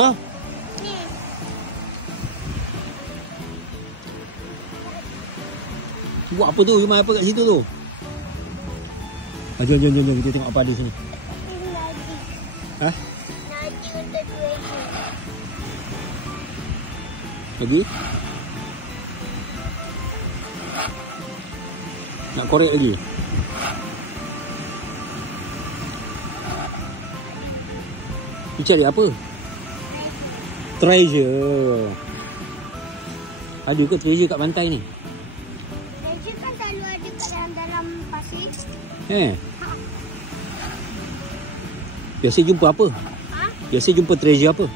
Ha? Ni. Buat apa tu? Main apa kat situ tu? Jom. Kita tengok apa ada sini. Nadi. Ha? Nadi untuk treasure. Lagi? Nak korek lagi? You cari apa? Treasure. Ada ke treasure kat pantai ni? Treasure kan selalu ada kat dalam pasir. Ha. Biasa jumpa apa? Ha? Biasa jumpa treasure apa?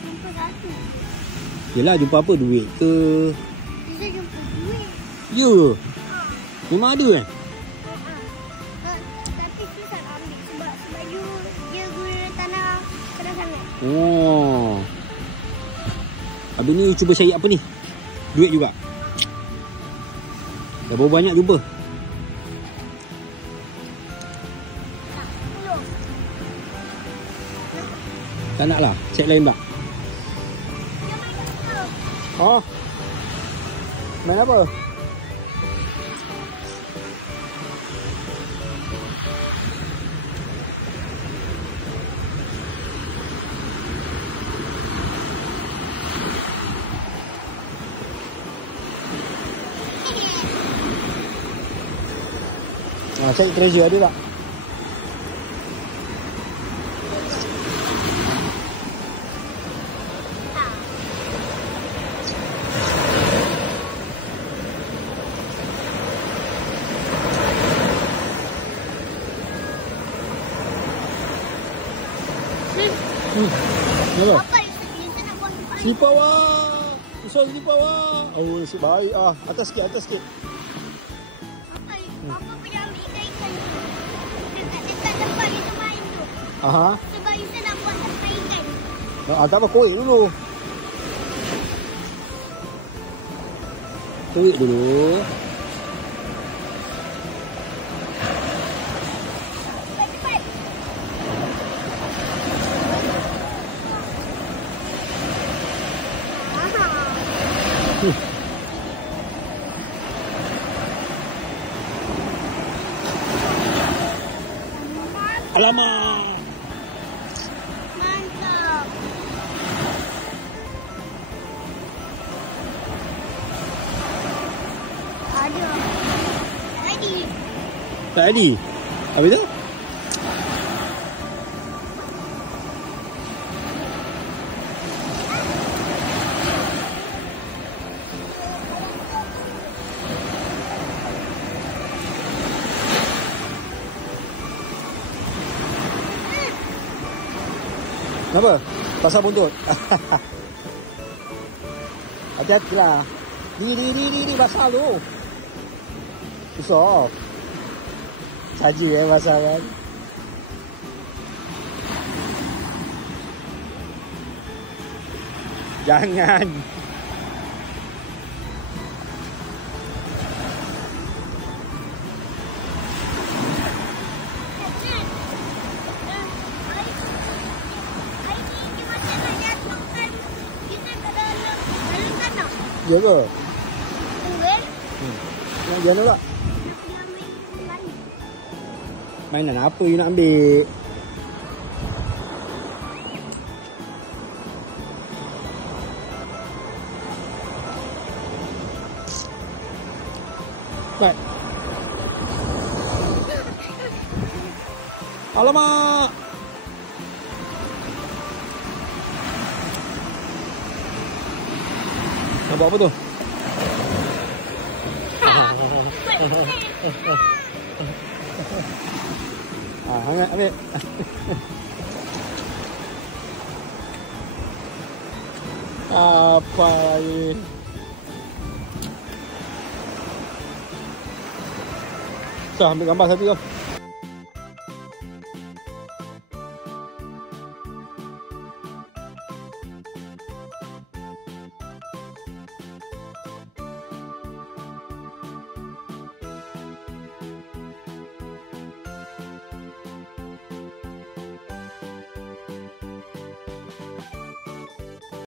Jumpa satu. Yelah, jumpa apa? Duit ke? Bisa jumpa duit. Ya. Memang ada kan? Tapi susah nak ambil sebab dia guna tanah keras sangat. Oh. Habis ni cuba cari apa ni? Duit juga. Dah berapa banyak jumpa? Tak nak lah. Cek lain tak? Oh. Main apa? Cari treasure ada tak? Apa? Apa kita nak buat tempat Slip awak. Usah slip awak. Oh, nasib baik ah. Atas sikit. Papa punya ambil ikan-ikan dekat tempat kita main tu. Aha. Sebab kita nak buat tempat ikan. Tak apa, korek dulu. Korek dulu. Cepat. Alamak. Mantap. Ada. Tadi. Tak ada. Habis tu? Kenapa? Pasal buntut. Hati-hatilah. Ni basah tu. Susah. Saja basah kan. Jangan. Ya ke? Jangan tak? Mainan apa you nak ambil? Baik. Alamak. Nak buat apa tu? Hangat ambil. Apa lagi? So, ambil gambar satu kau.